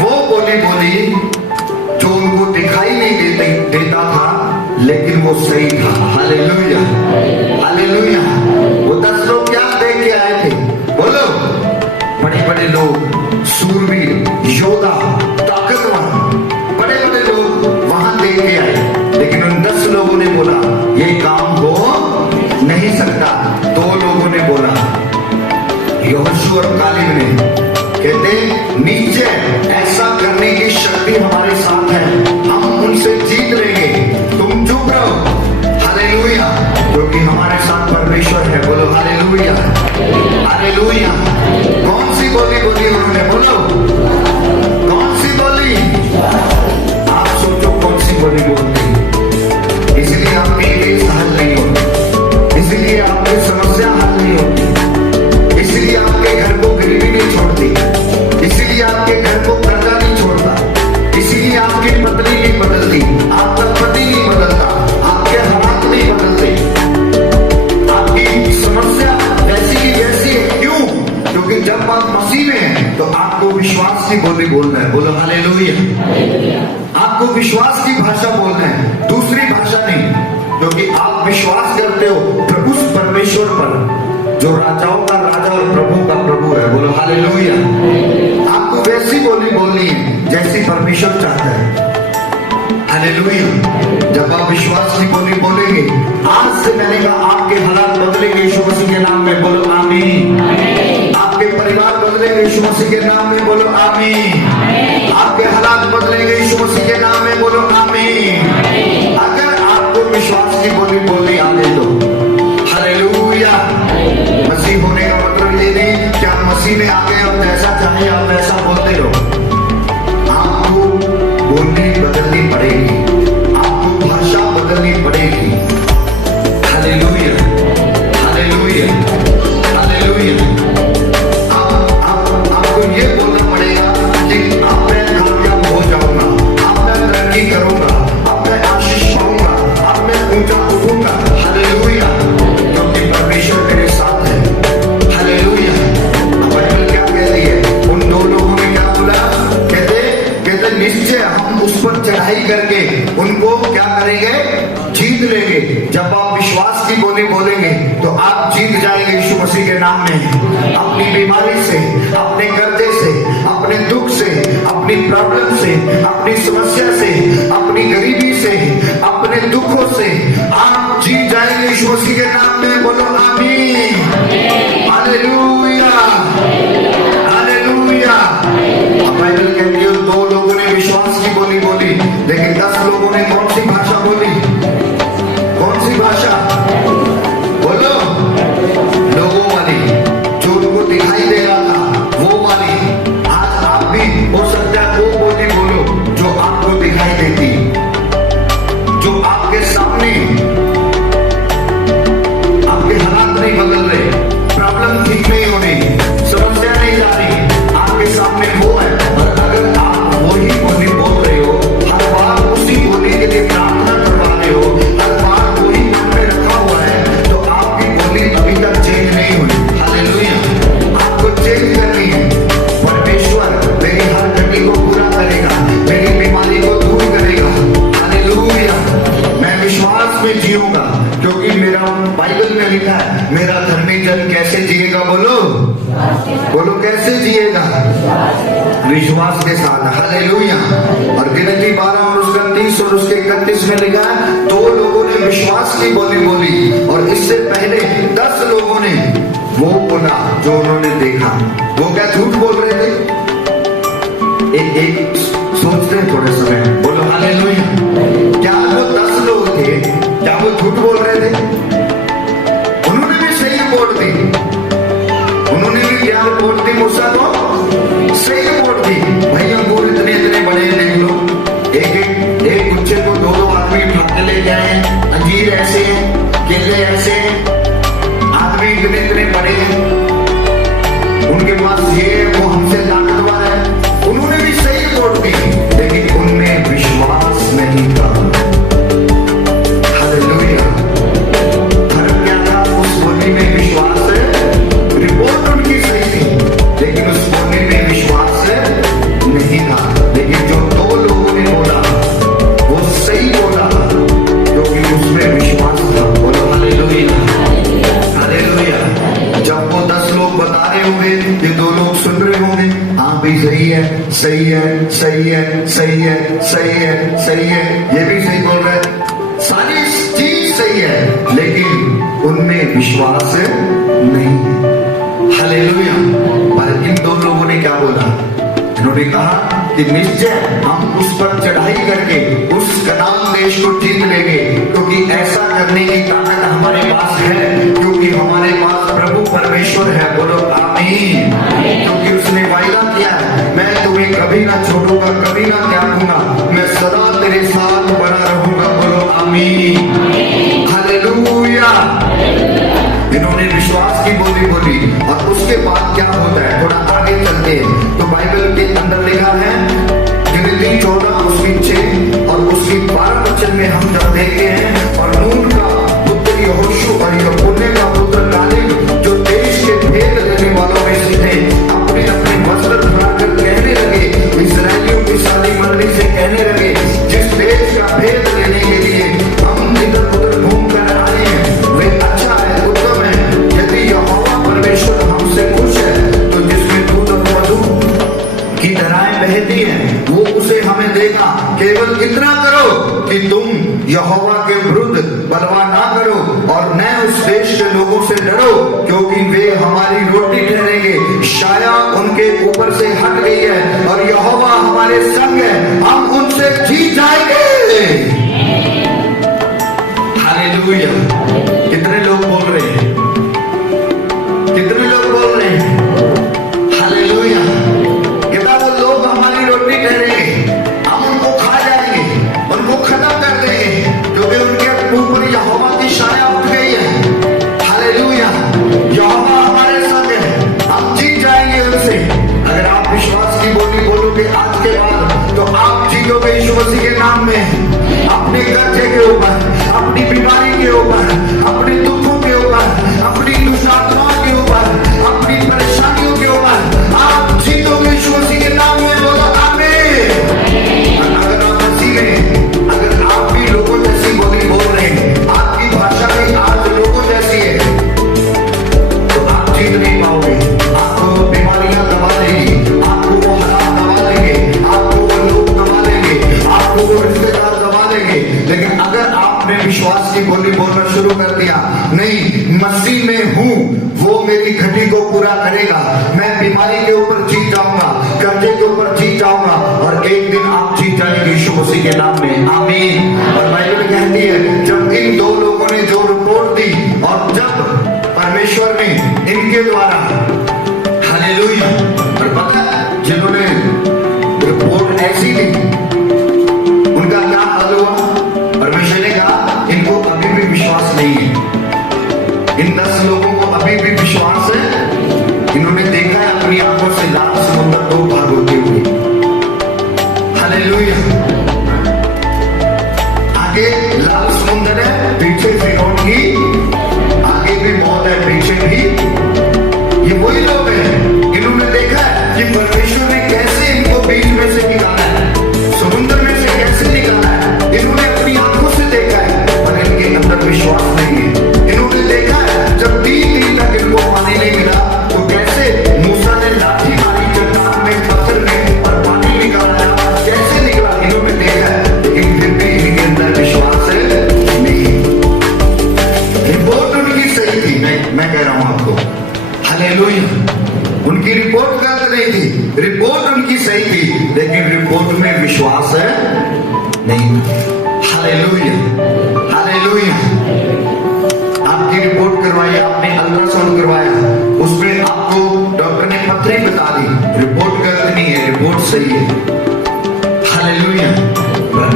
वो बोली बोली जो उनको दिखाई नहीं देता था, लेकिन वो सही था। Hallelujah, hallelujah. वो 10 लोग क्या देख के आए थे? बोलो, बड़े बड़े लोग, सूरवीर, योद्धा, ताकतवर, बड़े बड़े लोग वहां देख के आए, लेकिन उन 10 लोगों ने बोला ये काम हो नहीं सकता। 2 लोगों ने बोला, यहोशू और कालेब ने, कहते नीचे ऐसा करने की शक्ति हमारे साथ है, हम उनसे जीत लेंगे, तुम चुप रहो। हालेलुया, क्योंकि हमारे साथ परमेश्वर है। बोलो हालेलुया, हालेलुया। कौन सी बोली बोली उन्होंने? बोलो, कौन सी बोली? आप सोचो कौन सी बोली बोलती, इसलिए आपके केस हल नहीं होती, इसलिए आपकी समस्या हल नहीं होती, इसलिए आपके घर को गरीबी नहीं छोड़ती, इसीलिए आपके घर को कर्जा नहीं छोड़ता, इसीलिए आपकी पत्नी नहीं बदलती, आपका पति नहीं बदलता, आपके हालात नहीं बदलते, आपकी समस्या वैसी की वैसी है। क्यों? क्योंकि जब आप मसीह में हैं तो आपको विश्वास की बोली बोलना है। बोलो हालेलुया। आपको विश्वास की भाषा बोलना है, दूसरी भाषा नहीं, क्योंकि आप विश्वास करते हो प्रभु परमेश्वर पर, जो राजाओं का राजा और प्रभु का प्रभु है। बोलो हालेलुया। आपको वैसी बोली बोलनी है जैसी परमेश्वर चाहता है। हालेलुया। जब आप विश्वास की बोली बोलेंगे, आज से मैंने कहा आपके हालात बदलेंगे यीशु मसीह के नाम में। बोलो आमीन। आपके परिवार बदलेंगे यीशु मसीह के नाम में। बोलो आमीन। आपके हालात बदलेंगे यीशु मसीह के नाम में। बोलो आमीन। अगर आपको विश्वास की बोली बोलनी आने दो। हालेलुया। मसीह होने का मतलब ये नहीं कि आप मसीह में आ गए और जैसा चाहे आप वैसा बोलते रहो। आपको बोलनी बदलनी पड़ेगी, आपको भाषा बदलनी पड़ेगी। Hallelujah, hallelujah, hallelujah. आपको ये बोलना पड़ेगा कि अब मैं कामयाब हो जाऊंगा, अब मैं तरक्की करूंगा, अब मैं आशीष पाऊंगा, अब मैं ऊंचा उठूंगा। हालेलुया, क्योंकि परमेश्वर मेरे साथ है। हालेलुया। बाइबल क्या कहती है? उन 2 लोगों ने क्या बोला? कहते निश्चय हम उस पर चढ़ाई करके उनको क्या करेंगे? जीत लेंगे। जब आप विश्वास की बोली बोलेंगे तो आप जीत जाएंगे यीशु मसीह के नाम में। अपनी बीमारी से, अपने कर्जे से, अपने दुख से, अपनी प्रॉब्लम से, अपनी समस्या से, अपनी गरीबी से, अपने दुखों से आप जीत जाएंगे यीशु मसीह के नाम में। बोलो आमीन। Hallelujah, hallelujah. बाइबल कहती है 2 लोगों ने विश्वास की बोली बोली, लेकिन 10 लोगों ने कौन सी भाषा बोली? कौन सी भाषा? बोलो, लोगों वाली, जो उनको दिखाई दे रहा था वो वाली। आज आप भी हो सकता है वो बोली बोलो जो आपको दिखाई देती, जो आपके सामने, आपके हालात नहीं बदल रहे, प्रॉब्लम ठीक नहीं हो रही, समस्या नहीं जा रही, आपके सामने वो है। और अगर आप वही बोली बोल रहे हो, हर बार उसी बोली के लिए प्रार्थना करवा रहे हो, हर बार वही मन में रखा हुआ है, तो आपकी बोली अभी तक चेंज नहीं हुई। हालेलुया। आपको चेंज करनी है। परमेश्वर मेरी हर कमी को पूरा करेगा, मेरी बीमारी को दूर करेगा। हालेलुया। मैं विश्वास में जीऊंगा, क्योंकि मेरा बाइबल में लिखा है, मेरा धर्मी जन कैसे जिएगा? बोलो, बोलो कैसे जिएगा? विश्वास के साथ। हालेलुया। और गिनती 12 और उसका 30 और उसके 31 में लिखा है 2 लोगों ने विश्वास की बोली बोली, और इससे पहले 10 लोगों ने वो बोला जो उन्होंने देखा। वो क्या झूठ बोल रहे थे? एक सोचते हैं थोड़े समय। बोलो हालेलुया। क्या वो 10 लोग थे, क्या वो झूठ बोल रहे थे? उन्होंने भी सही रिपोर्ट दी, उन्होंने भी क्या रिपोर्ट दी? मूसा को सही रिपोर्ट दी। भाई अंगूर इतने इतने बड़े देख लो, एक गुच्छे को 2-2 आदमी उठा के ले जाए, अंजीर ऐसे हैं, केले ऐसे हैं, आदमी इतने इतने बड़े हैं, उनके पास ये है, वो हमसे ताकतवर है। उन्होंने भी सही रिपोर्ट दी, लेकिन उनमें विश्वास नहीं था। हालेलुया। धर्म क्या था? उस बोली में विश्वास है। रिपोर्ट उनकी सही थी, लेकिन उस बोली में विश्वास सही है, सही है, सही है, सही है, सही है, ये भी सही बोल रहे हैं, सारी चीज सही है, लेकिन उनमें विश्वास नहीं है। हालेलुया। पर इन दो लोगों ने क्या बोला? इन्होंने कहा कि निश्चय हम उस पर चढ़ाई करके उस कनान देश को जीत लेंगे, क्योंकि ऐसा करने की ताकत हमारे पास है, क्योंकि हमारे पास प्रभु परमेश्वर है। बोलो आमीन। क्योंकि उसने वायदा किया है, मैं तुम्हें कभी ना छोड़ूंगा, कभी ना त्यागूंगा, मैं सदा तेरे साथ बना रहूंगा। बोलो आमीन। हालेलुया। इन्होंने विश्वास की बोली और उसके बाद क्या होता है, थोड़ा आगे चलते हैं तो बाइबल के अंदर लिखा है गिनती 14 उसकी 6 और उसकी 12 वचन में हम जब देखते हैं, और नून का पुत्र यहोशू और यहोशू का पुत्र कालेब, जो देश के भेद देने वालों में से थे, अपने अपने वस्त्र उठाकर कहने लगे, इस्राएलियों की सारी मंडली से कहने लगे, जिस देश का भेद लेने के लिए हम इधर उधर घूम कर आए हैं, वे अच्छा है, उत्तम है। यदि यहोवा परमेश्वर हमसे खुश है, तो जिसमें दूध और मधु की धाराएं बहती हैं, वो उसे हमें देगा। केवल इतना करो कि तुम यहोवा के विरुद्ध बलवा ना करो और न उस देश के लोगों से डरो, क्योंकि वे हमारी रोटी ठहरेंगे। शाया उनके ऊपर से हट गई है और यहोवा हमारे संग है, हम उनसे जीत जाएंगे। हालेलुया। कितने लोग बोल रहे हैं? कितने लोग बोल रहे हैं? हालेलुया। कितना वो लोग हमारी रोटी ठहरेंगे, हम उनको खा जाएंगे, उनको खत्म कर देंगे, क्योंकि उनके ऊपर यहोवा की छाया उठ गई है। हालेलुया। यहोवा हमारे संग है, हम जीत जाएंगे उनसे। अगर आप विश्वास की बोली बोलोगे आज के बाद, तो आप जीतोगे यीशु मसीह के नाम में। अपने कर्जे के ऊपर, अपनी बीमारी के ऊपर, अपने दुखों के ऊपर, अपनी दुष्टात्माओं के ऊपर, अपनी परेशानियों के ऊपर आप जीतोगे यीशु मसीह के नाम में। बोलो आमीन। अगर आप मसीह में, अगर आप भी लोगों जैसी बोली बोल रहे हैं, आपकी भाषा भी आज लोगों जैसी है, तो आप जीत नहीं पाओगे। आपको बीमारियां दबा देंगी, आपको वो हालात दबा देंगे, आपको वो लोग दबा देंगे, आपको वो रिश्तेदार दबा देंगे। लेकिन अगर आपने विश्वास की बोली बोलना शुरू कर दिया, नहीं मसीह में हूं, वो मेरी घटी को पूरा करेगा, मैं बीमारी के ऊपर जीत जाऊंगा, कर्जे के ऊपर जीत जाऊंगा, और एक दिन आप जीत जाएंगे यीशु मसीह के नाम में। आमीन। और बाइबल कहती है, जब इन दो लोगों ने जो रिपोर्ट दी और जब परमेश्वर ने इनके द्वारा, हालेलुया, और पता है जिन्होंने रिपोर्ट ऐसी दी उनका क्या हाल हुआ? परमेश्वर ने कहा इनको अभी भी विश्वास नहीं है, इन 10 लोगों को अभी भी विश्वास है। इन्होंने देखा है अपनी आंखों से लाल समुद्र 2 भाग होते हुए। हालेलुया। आगे लाल समुद्र है, पीछे फिरौन की, आगे भी मौत है, पीछे भी। ये वही लोग हैं, इन्होंने देखा है कि परमेश्वर ने कैसे इनको बीच में से निकाला है, समुद्र में से कैसे निकाला है। इन्होंने अपनी आंखों से देखा है, पर इनके अंदर विश्वास नहीं है। इन्होंने देखा है जब 3 दिन तक इनको पानी नहीं मिला, तो कैसे मूसा ने लाठी मारी चट्टान में, पत्थर में, और पानी निकाला, कैसे निकला। इन्होंने देखा है, लेकिन फिर भी इनके अंदर विश्वास नहीं। रिपोर्ट उनकी सही थी, मैं कह रहा हूं आपको। हालेलुया। उनकी रिपोर्ट गलत नहीं थी, रिपोर्ट उनकी सही थी, लेकिन रिपोर्ट में विश्वास है नहीं। हालेलुया। हालेलुया। आपकी रिपोर्ट करवाई, आपने अल्ट्रासाउंड करवाया, उसमें आपको डॉक्टर ने पथरी बता दी, रिपोर्ट गलत नहीं है, रिपोर्ट सही है। हालेलुया।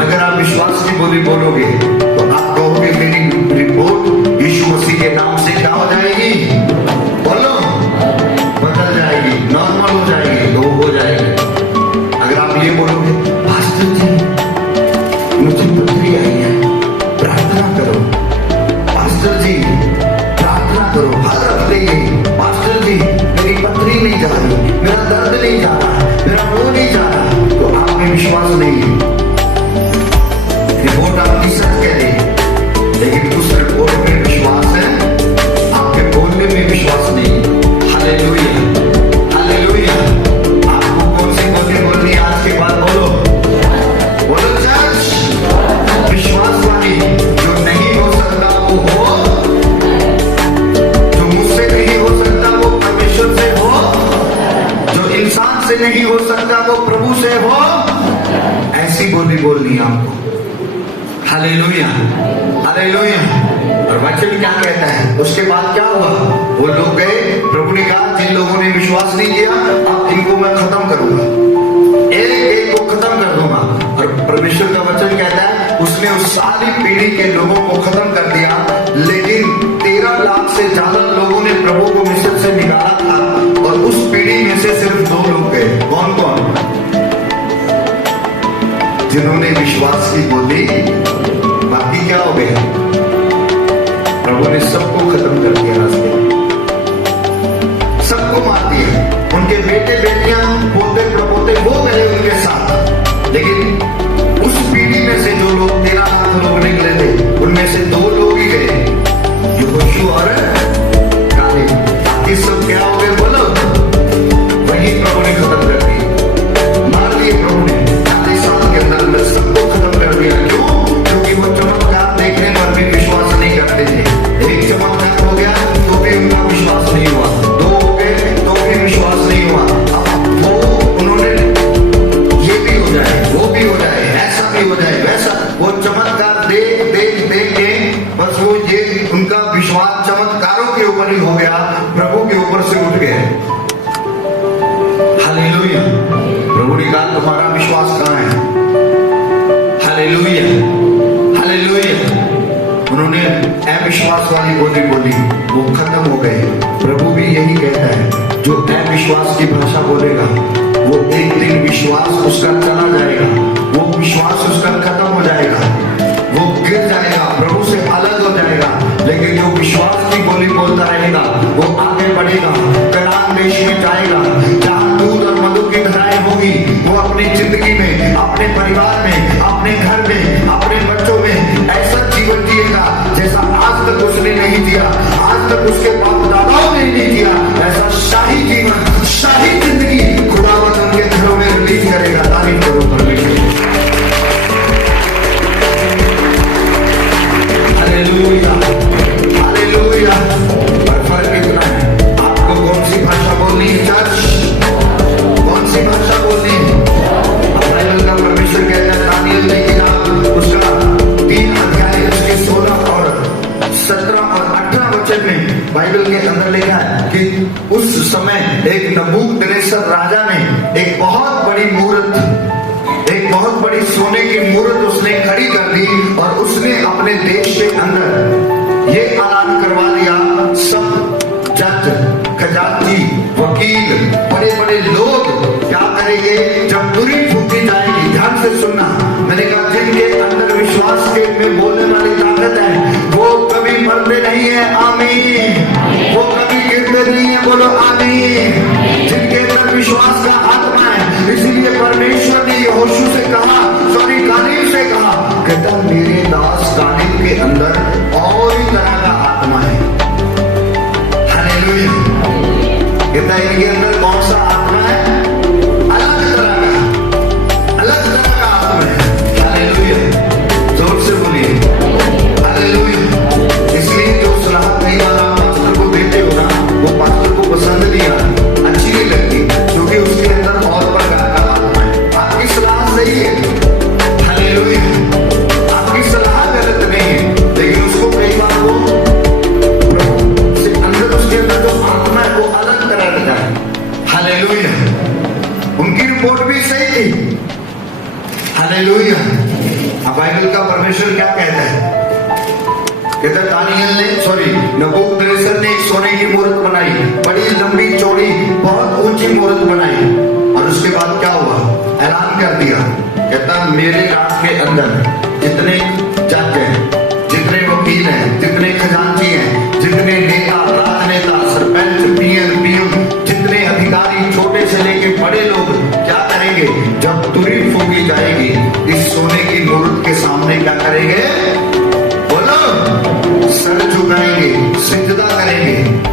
अगर आप विश्वास की बोली बोलोगे, तो आप कहोगे मेरी रिपोर्ट यीशु मसीह के नाम से क्या हो जाएगी? बोलो, बदल जाएगी, नॉर्मल हो जाएगी, तो हो जाएगी। अगर आप ये बोलोगे, पास्टर जी मुझे पथरी आई है, प्रार्थना करो, पास्टर जी प्रार्थना करो, हर हफ्ते ये, पास्टर जी मेरी पथरी नहीं जा रही, मेरा दर्द नहीं जा रहा, मेरा वो नहीं जा रहा, तो आप में विश्वास नहीं है। रिपोर्ट आपकी सच कह रही है, लेकिन उस रिपोर्ट में विश्वास है, आपके बोलने में वो ऐसी बोली बोलनी है आपको। Hallelujah, hallelujah. और वचन क्या कहता है? उसके बाद क्या हुआ? वो लोग गए, प्रभु ने कहा जिन लोगों ने विश्वास नहीं किया अब इनको मैं खत्म करूंगा, एक एक को खत्म कर दूंगा। और परमेश्वर का वचन कहता है उसने उस सारी पीढ़ी के लोगों को खत्म कर दिया, लेकिन 13 लाख से ज्यादा लोगों ने प्रभु को मिस्र से निकाला था और उस पीढ़ी में से सिर्फ 2 लोग गए। कौन कौन? जिन्होंने विश्वास की बोली, बाकी क्या हो गए? प्रभु ने सबको खत्म कर दिया, रास्ते सबको मार दिया। उनके बेटे बेटियां पोते प्रपोते वो गए उनके साथ, लेकिन उस पीढ़ी में से जो लोग 13 लाख लोग निकले थे उनमें से 2 लोग ही गए, यहोशू और कालेब। बाकी सब क्या हो गए बोलो? वही प्रभु ने खत्म कर दिया, मार दिए प्रभु ने 40 साल के अंदर सबको खत्म कर दिया। क्यों? क्योंकि वो चमत्कार देखने पर भी विश्वास नहीं करते थे। एक चमत्कार हो गया तो भी उनका विश्वास नहीं हुआ, 2 हो गए तो भी विश्वास नहीं हुआ। अब वो उन्होंने ये भी हो जाए, वो भी हो जाए, ऐसा भी हो जाए, वैसा, वो चमत्कार देख देख देख के बस वो ये उनका विश्वास चमत्कारों के ऊपर ही हो गया, प्रभु के ऊपर से उठ गए। हालेलुया। प्रभु ने कहा तुम्हारा विश्वास कहाँ है? Hallelujah, hallelujah. उन्होंने अविश्वास वाली बोली, वो खत्म हो गए। प्रभु भी यही कहता है, जो अविश्वास की भाषा बोलेगा वो एक दिन विश्वास उसका चला जाएगा, वो विश्वास उसका खत्म हो जाएगा, वो गिर जाएगा, प्रभु से अलग हो जाएगा। लेकिन जो विश्वास की बोली बोलता रहेगा वो आगे बढ़ेगा, कनान देश में जाएगा जहां दूध और मधु की धाराएं होगी। वो अपनी जिंदगी में, अपने परिवार में, अपने घर में, अपने बच्चों में ऐसा जीवन जिएगा जैसा आज तक उसने नहीं जिया, आज तक उसके बाप दादाओं ने नहीं जिया। ऐसा शाही जीवन, शाही जिंदगी खुदावंद उनके घरों में रिलीज करेगा। तारीफ करो परमेश्वर। Hallelujah, hallelujah. और फर्क इतना है, आपको कौन सी भाषा बोलनी है चर्च? कौन सी भाषा बोलनी है? बाइबल का परमेश्वर कहता है दानियल ने किताब उसका 3 अध्याय उसके 16 और 17 और 18 वचन में बाइबल के अंदर लिखा है कि उस समय एक नबूकदनेस्सर राजा ने एक बहुत बड़ी मूर्त, एक बहुत बड़ी सोने की मूर्त उसने खड़ी कर दी और उसने अपने देश के अंदर ये ऐलान करवा दिया, सब जज, खजांची, वकील, बड़े बड़े लोग क्या करेंगे जब तुरही फूंकी जाएगी? ध्यान से सुनना, मैंने कहा जिनके अंदर विश्वास के में बोलने वाली ताकत है वो कभी मरते नहीं है, आमीन। वो कभी गिरते नहीं है, बोलो आमीन। जिनके अंदर विश्वास का आत्मा है, इसीलिए परमेश्वर ने यहोशू से कहा, सॉरी कालेब से कहा, कहता मेरे दास कालेब के अंदर और ही तरह का आत्मा है। हालेलुया। कहता इनके अंदर कौन सा आत्मा है? अलग तरह का, अलग तरह का आत्मा है। हालेलुया। जोर से बोलिए हालेलुया। इसलिए जो सलाह कई बार आप पास्टर को देते हो ना, वो पास्टर को पसंद नहीं आता, अच्छी नहीं लगती, क्योंकि उसके अंदर और प्रकार का आत्मा है। आपकी सलाह सही है, हालेलुया, आपकी सलाह गलत नहीं है, लेकिन उसको कई बार वो अंदर, उसके अंदर जो आत्मा है वो अलग तरह का है। हालेलुया। उनकी रिपोर्ट भी सही थी। हालेलुया। अब बाइबल का परमेश्वर क्या कहता है? कहता दानियल ने, सॉरी नबूकदनेस्सर ने एक सोने की मूर्त बनाई, बड़ी लंबी चौड़ी बहुत ऊंची मूर्त बनाई, और उसके बाद क्या हुआ? ऐलान कर दिया, कहता मेरे राज के अंदर जितने जज हैं, जितने वकील हैं, जितने खजांची हैं, जितने नेता, राजनेता, सरपंच, पीएम, जितने अधिकारी, छोटे से लेके बड़े लोग क्या करेंगे जब तुरही फूंकी जाएगी? इस सोने की मूर्त के सामने क्या करेंगे? बोलो, सर झुकाएंगे, सिजदा करेंगे।